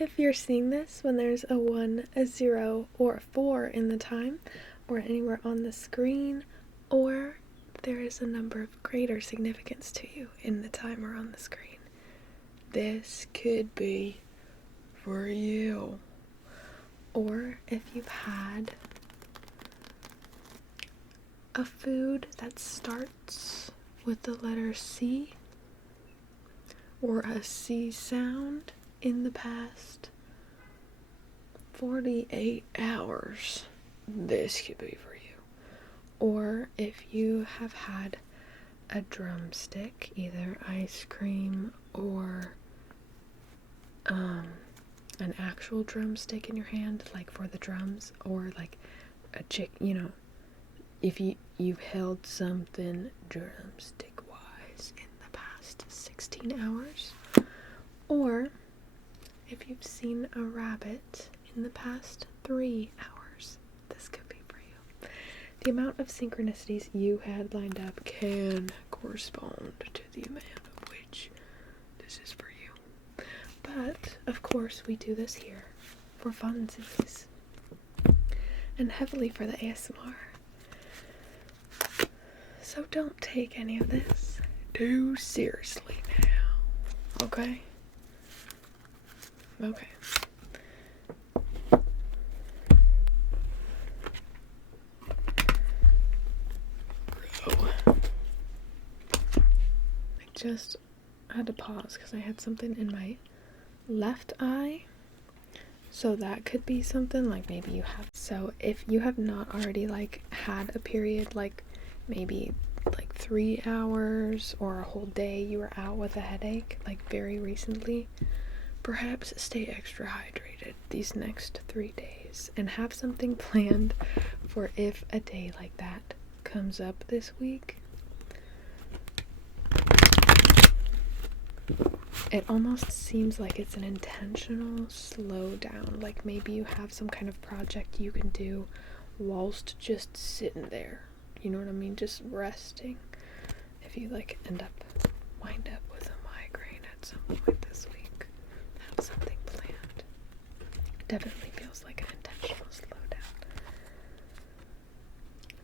if you're seeing this when there's a 1, a 0, or a 4 in the time, or anywhere on the screen, or there is a number of greater significance to you in the time or on the screen, this could be for you. Or if you've had a food that starts with the letter C or a C sound in the past 48 hours, this could be for you. Or if you have had a drumstick, either ice cream or an actual drumstick in your hand, like for the drums, or like a if you've held something drumstick wise in the past 16 hours, or if you've seen a rabbit in the past 3 hours, this could be for you. The amount of synchronicities you had lined up can correspond to the amount of which this is for you. But, of course, we do this here for funsies and heavily for the ASMR. So don't take any of this too seriously now, okay? Okay. I just had to pause because I had something in my left eye. So that could be something like maybe you have. So if you have not already had a period, maybe 3 hours or a whole day you were out with a headache, very recently, perhaps stay extra hydrated these next 3 days and have something planned for if a day like that comes up this week. It almost seems like it's an intentional slowdown, like maybe you have some kind of project you can do whilst just sitting there, you know what I mean, just resting. If you wind up with a migraine at some point this week, have something planned. It definitely feels like an intentional slowdown.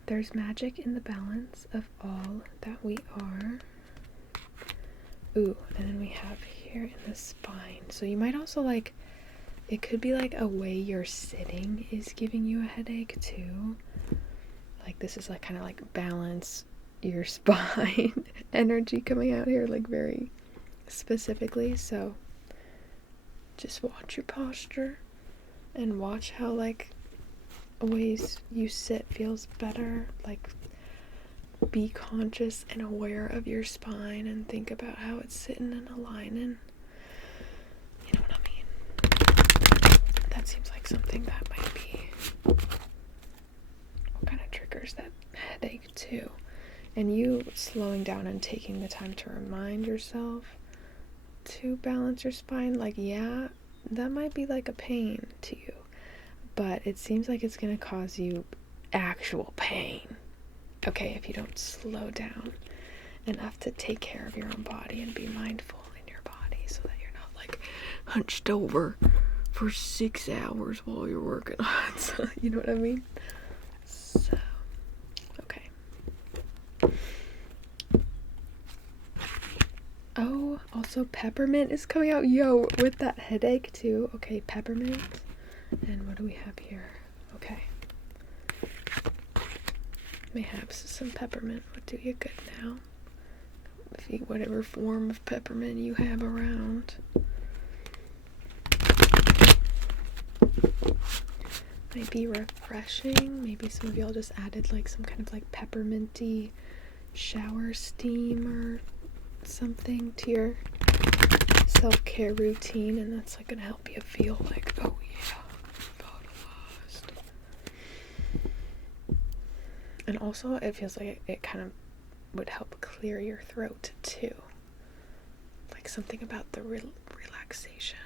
There's magic in the balance of all that we are. Ooh, and then we have here in the spine. So you might also it could be a way you're sitting is giving you a headache too. This is kind of balance your spine energy coming out here very specifically. So just watch your posture and watch how ways you sit feels better. Be conscious and aware of your spine and think about how it's sitting and aligning. You know what I mean? That seems like something that might be what kind of triggers that headache too. And you slowing down and taking the time to remind yourself to balance your spine, yeah, that might be a pain to you, but it seems like it's gonna cause you actual pain, okay, if you don't slow down enough to take care of your own body and be mindful in your body so that you're not hunched over for 6 hours while you're working on so, you know what I mean? So, okay. Oh, also peppermint is coming out, with that headache too. Okay, peppermint. And what do we have here? Okay. Mayhaps some peppermint would do you good now. Whatever form of peppermint you have around. Might be refreshing. Maybe some of y'all just added some kind of pepperminty shower steam or something to your self-care routine, and that's gonna help you feel oh yeah, vitalized. And also it feels like it kind of would help clear your throat too. Something about the relaxation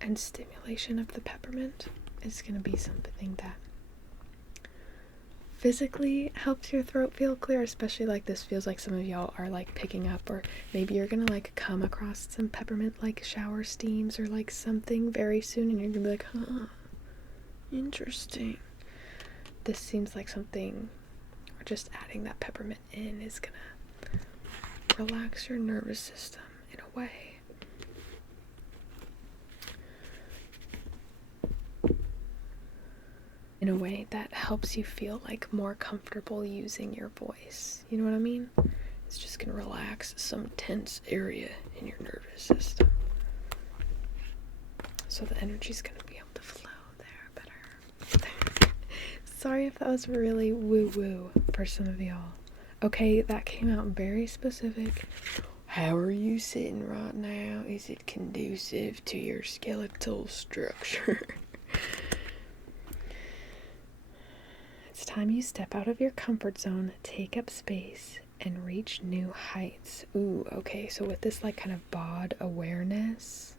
and stimulation of the peppermint is gonna be something that physically helps your throat feel clear, especially like this feels like some of y'all are like picking up, or maybe you're gonna like come across some peppermint like shower steams or like something very soon, and you're gonna be like, huh, interesting. This seems like something, or just adding that peppermint in is gonna relax your nervous system in a way. In a way that helps you feel like more comfortable using your voice. You know what I mean? It's just gonna relax some tense area in your nervous system. So the energy's gonna be able to flow there better. Sorry if that was really woo-woo for some of y'all. Okay, that came out very specific. How are you sitting right now? Is it conducive to your skeletal structure? It's time you step out of your comfort zone, take up space, and reach new heights. Ooh, okay, so with this like kind of bod awareness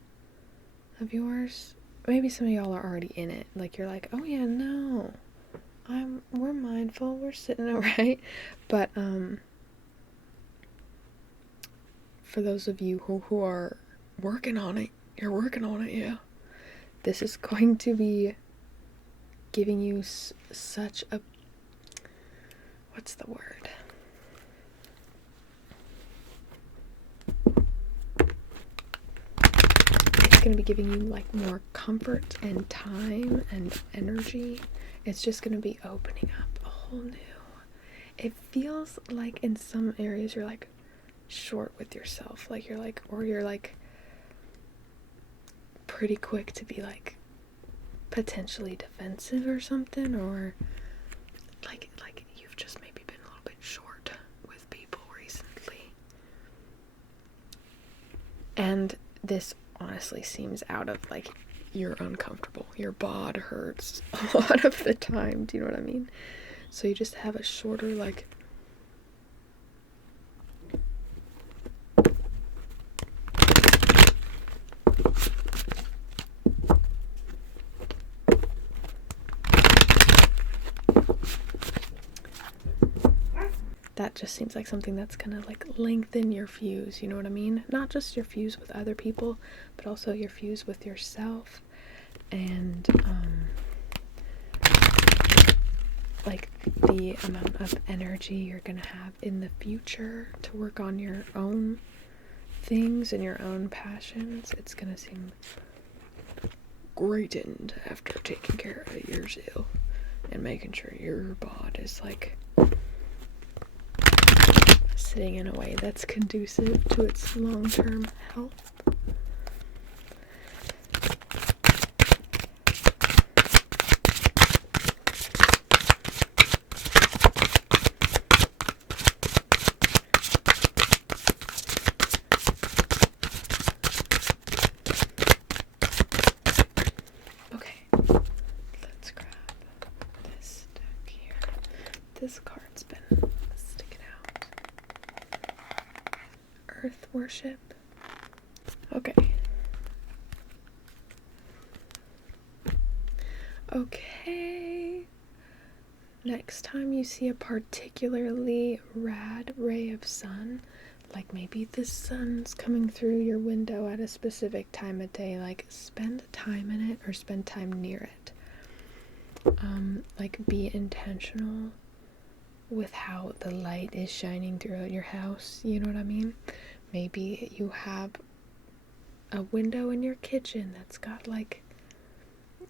of yours, maybe some of y'all are already in it. Like you're like, oh yeah, no, we're mindful, we're sitting alright. But for those of you who are working on it, you're working on it, yeah. This is going to be giving you such a, what's the word? It's going to be giving you like more comfort and time and energy. It's just going to be opening up a whole new. It feels like in some areas you're like short with yourself. Like you're like, or you're like pretty quick to be like potentially defensive or something, or like you've just maybe been a little bit short with people recently. And this honestly seems out of like, you're uncomfortable, your bod hurts a lot of the time, do you know what I mean? So you just have a shorter like that just seems like something that's gonna like lengthen your fuse, you know what I mean? Not just your fuse with other people, but also your fuse with yourself, and like the amount of energy you're gonna have in the future to work on your own things and your own passions. It's gonna seem greatened after taking care of yourself and making sure your bod is like sitting in a way that's conducive to its long-term health. Okay, let's grab this deck here. This card's been sticking out. Earth worship. Okay. Okay. Next time you see a particularly rad ray of sun, like maybe the sun's coming through your window at a specific time of day, like spend time in it or spend time near it. Like be intentional with how the light is shining throughout your house, you know what I mean? Maybe you have a window in your kitchen that's got like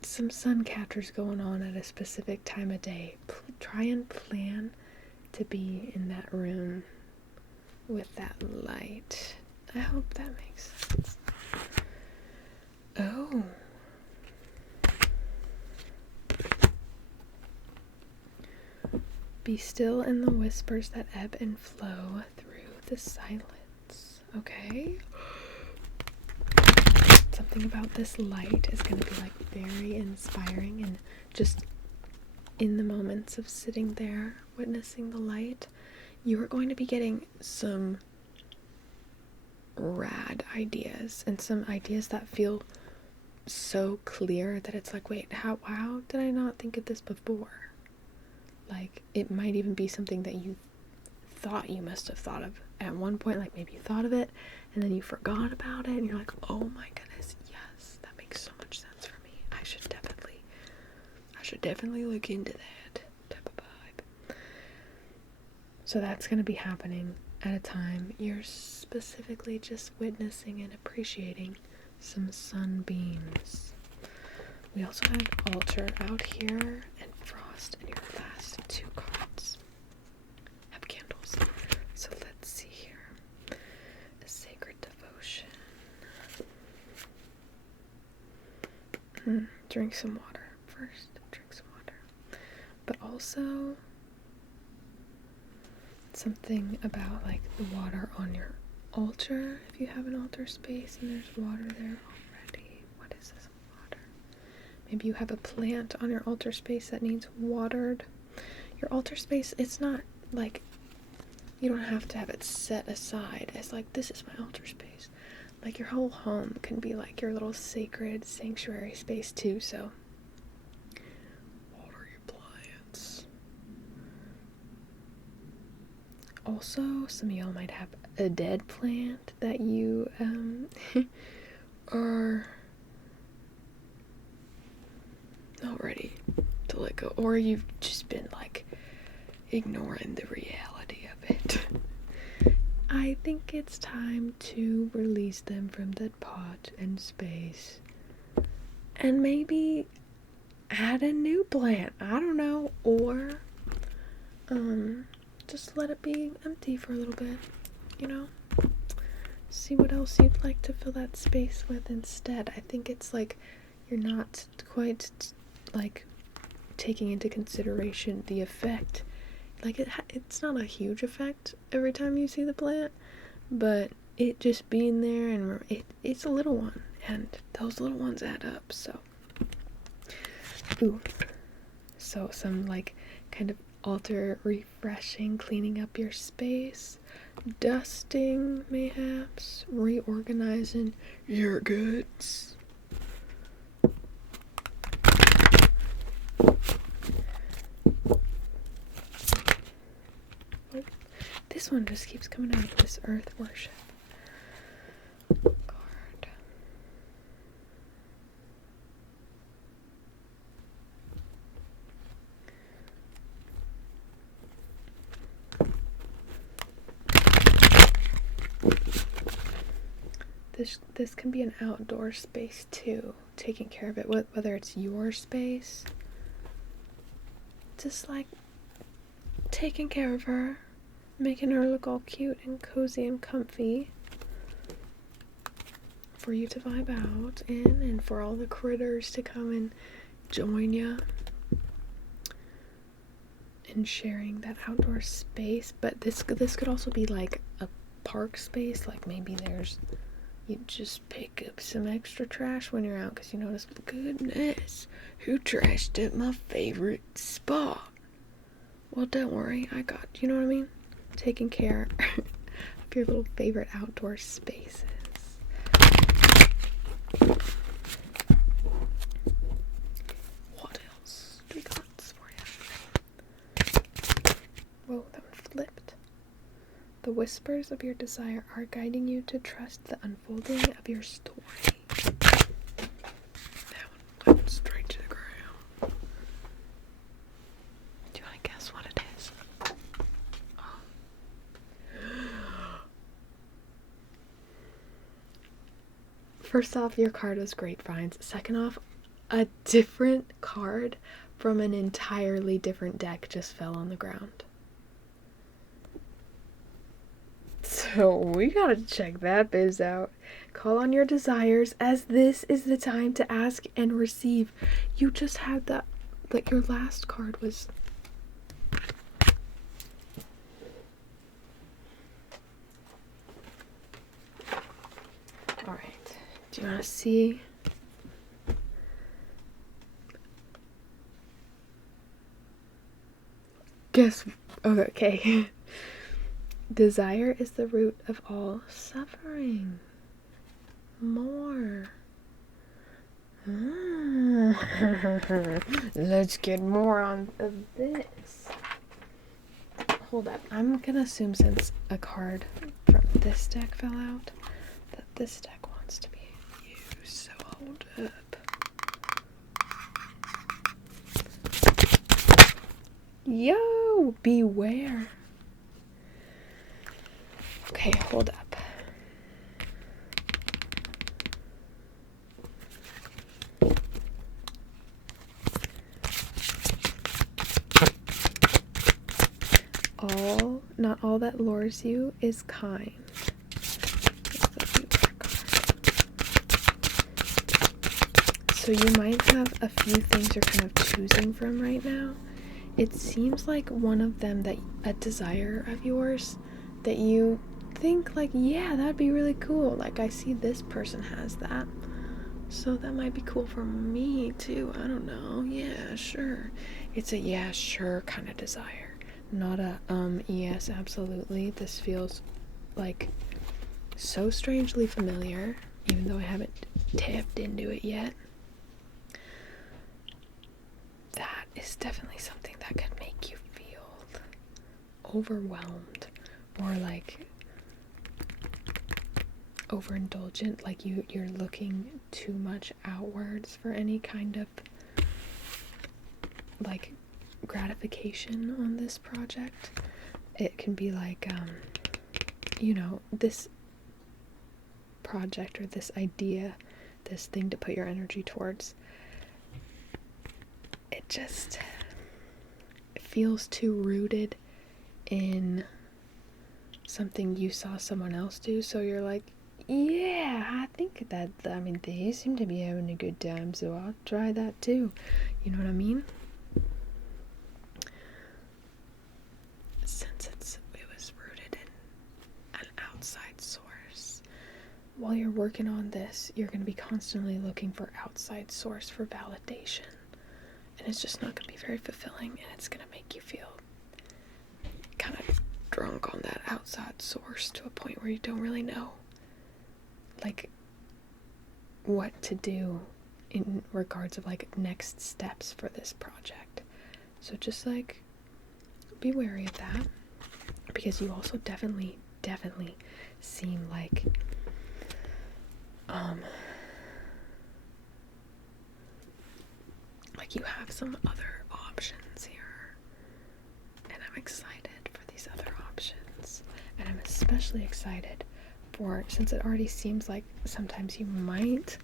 some sun catchers going on at a specific time of day. Try and plan to be in that room with that light. I hope that makes sense. Oh. Be still in the whispers that ebb and flow through the silence. Okay? Something about this light is going to be like very inspiring, and just in the moments of sitting there witnessing the light, you are going to be getting some rad ideas, and some ideas that feel so clear that it's like, wait, how did I not think of this before? Like, it might even be something that you thought you must have thought of at one point. Like, maybe you thought of it and then you forgot about it and you're like, oh my goodness, yes, that makes so much sense for me. I should definitely look into that type of vibe. So that's going to be happening at a time you're specifically just witnessing and appreciating some sunbeams. We also have Altar out here and Frost in your last two cards. Have candles. So let's see here. A Sacred Devotion. Drink some water first. Drink some water. But also something about like the water on your altar. If you have an altar space and there's water there already. What is this water? Maybe you have a plant on your altar space that needs watered. Your altar space, it's not like, you don't have to have it set aside as like, this is my altar space. Like, your whole home can be like your little sacred sanctuary space too, so water your plants. Also, some of y'all might have a dead plant that you are not ready to let go, or you've just been like ignoring the reality of it. I think it's time to release them from that pot and space and maybe add a new plant. I don't know, or just let it be empty for a little bit, you know? See what else you'd like to fill that space with instead. I think it's like you're not quite like taking into consideration the effect. Like, it's not a huge effect every time you see the plant, but it just being there, and it's a little one, and those little ones add up. So some like kind of altar refreshing, cleaning up your space, dusting mayhaps, reorganizing your goods. This one just keeps coming out of this earth worship card. This can be an outdoor space too, taking care of it, whether it's your space, just like taking care of her, making her look all cute and cozy and comfy for you to vibe out in, and for all the critters to come and join you in sharing that outdoor space. But this could also be like a park space, like maybe you just pick up some extra trash when you're out because you notice, goodness, who trashed up my favorite spot? Well, don't worry, I got, you know what I mean? Taking care of your little favorite outdoor spaces. What else do we got for you? Whoa, that one flipped. The whispers of your desire are guiding you to trust the unfolding of your story. That one went straight to the ground. Do you want to guess what it is? First off, your card was Grapevines. Second off, a different card from an entirely different deck just fell on the ground. So we gotta check that biz out. Call on your desires, as this is the time to ask and receive. You just had that, like, your last card was... Alright, do you want to see? Guess, okay. Desire is the root of all suffering. More. Let's get more on this. Hold up. I'm gonna assume since a card from this deck fell out, that this deck wants to be used. So hold up. Yo, beware. Okay, hold up. Not all that lures you is kind. So you might have a few things you're kind of choosing from right now. It seems like one of them, that a desire of yours that you think like, yeah, that'd be really cool. Like, I see this person has that, so that might be cool for me too. I don't know. Yeah, sure. It's a yeah, sure kind of desire. Not a yes, absolutely. This feels like so strangely familiar, even though I haven't tapped into it yet. That is definitely something that could make you feel overwhelmed, or like overindulgent, like you're looking too much outwards for any kind of like gratification on this project. It can be like this project or this idea, this thing to put your energy towards, it just feels too rooted in something you saw someone else do, so you're like, yeah, I think that, I mean, they seem to be having a good time, so I'll try that too. You know what I mean? Since it was rooted in an outside source, while you're working on this, you're going to be constantly looking for outside source for validation, and it's just not going to be very fulfilling, and it's going to make you feel kind of drunk on that outside source to a point where you don't really know like what to do in regards of like next steps for this project. So just like be wary of that, because you also definitely seem like you have some other options here, and I'm excited for these other options, and I'm especially excited for, since it already seems like sometimes you might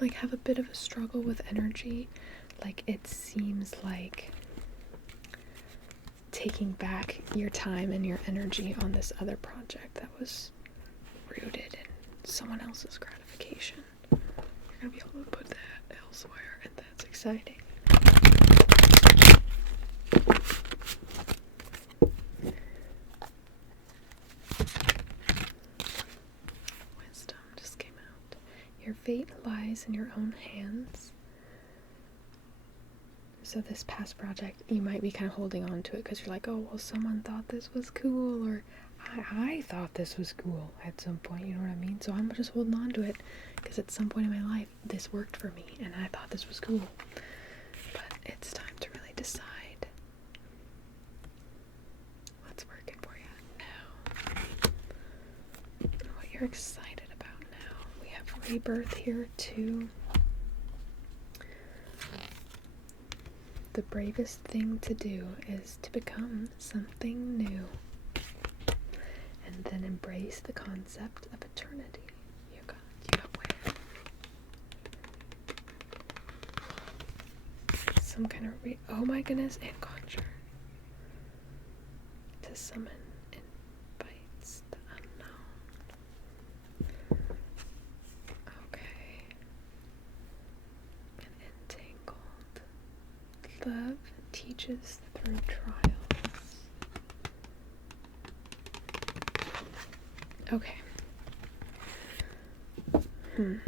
like have a bit of a struggle with energy, like it seems like taking back your time and your energy on this other project that was rooted in someone else's gratification. You're gonna be able to put that elsewhere, and that's exciting. Wisdom just came out. Your fate lies in your own hands. So this past project, you might be kind of holding on to it because you're like, oh, well, someone thought this was cool, or I thought this was cool at some point, you know what I mean? So I'm just holding on to it because at some point in my life, this worked for me, and I thought this was cool. But it's time to really decide what's working for you now, and what you're excited about now. We have rebirth here too. The bravest thing to do is to become something new, and then embrace the concept of eternity. You got where? Some kind of oh my goodness, and conjure. To summon invites the unknown. Okay. And entangled. Love teaches through trials. Okay. Doing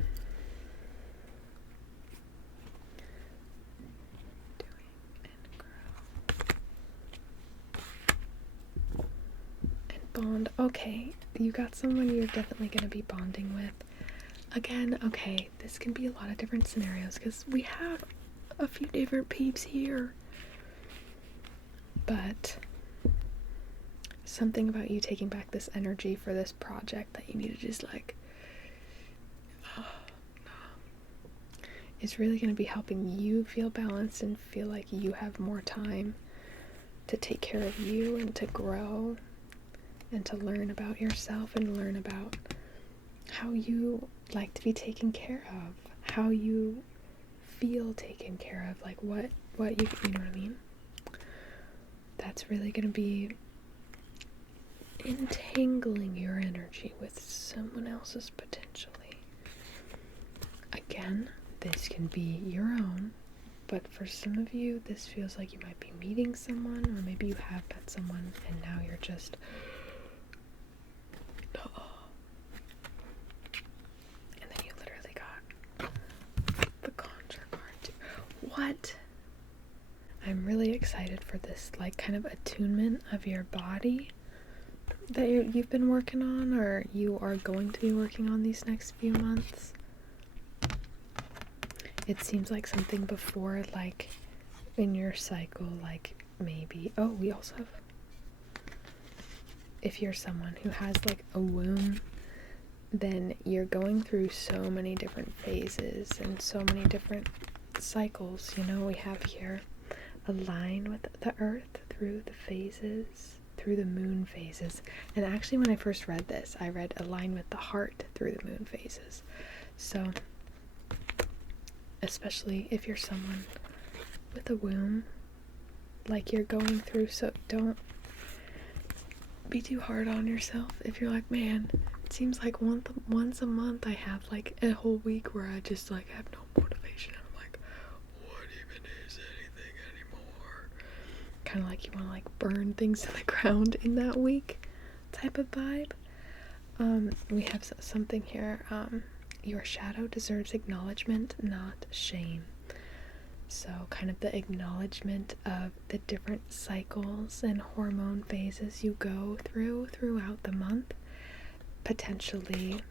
and grow. And bond. Okay, you got someone you're definitely going to be bonding with. Again, okay, this can be a lot of different scenarios because we have a few different peeps here. But something about you taking back this energy for this project that you need to just like, is really going to be helping you feel balanced and feel like you have more time to take care of you and to grow and to learn about yourself and learn about how you like to be taken care of, how you feel taken care of, like what you know what I mean? That's really going to be entangling your energy with someone else's potentially. Again, this can be your own, but for some of you, this feels like you might be meeting someone, or maybe you have met someone and now you're just, and then you literally got the Conjure card too. What? I'm really excited for this, like, kind of attunement of your body that you've been working on, or you are going to be working on these next few months. It seems like something before, like, in your cycle, like, maybe, oh, we also have, if you're someone who has, like, a womb, then you're going through so many different phases and so many different cycles. You know, we have here align with the earth through the phases, through the moon phases. And actually, when I first read this, I read align with the heart through the moon phases. So especially if you're someone with a womb, like you're going through, so don't be too hard on yourself. If you're like, man, it seems like once a month I have like a whole week where I just like have no motivation, and I'm like, what even is anything anymore? Kind of like you want to like burn things to the ground in that week type of vibe. We have something here, your shadow deserves acknowledgement, not shame. So kind of the acknowledgement of the different cycles and hormone phases you go throughout the month, potentially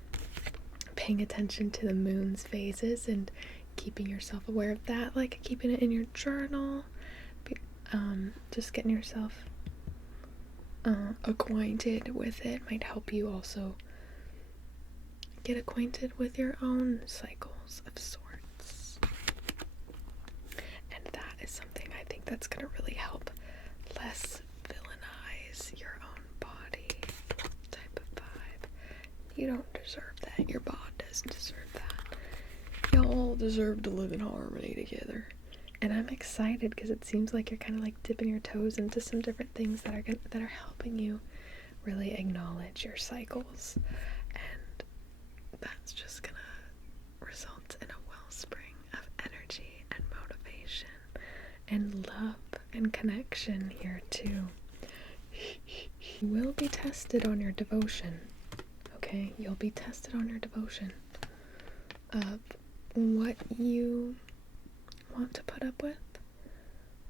paying attention to the moon's phases and keeping yourself aware of that, like keeping it in your journal, just getting yourself acquainted with it might help you also get acquainted with your own cycles of sorts. And that is something I think that's going to really help less villainize your own body type of vibe. You don't deserve that. Your bod doesn't deserve that. Y'all deserve to live in harmony together. And I'm excited because it seems like you're kind of like dipping your toes into some different things that are helping you really acknowledge your cycles. And that's just gonna result in a wellspring of energy and motivation and love and connection here too. You will be tested on your devotion, okay? You'll be tested on your devotion of what you want to put up with,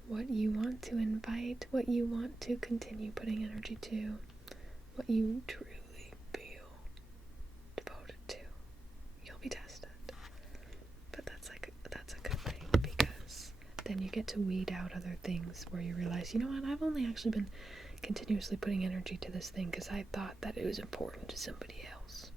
what you want to invite, what you want to continue putting energy to, what you truly feel devoted to. You'll be tested. But that's a good thing, because then you get to weed out other things where you realize, you know what, I've only actually been continuously putting energy to this thing because I thought that it was important to somebody else.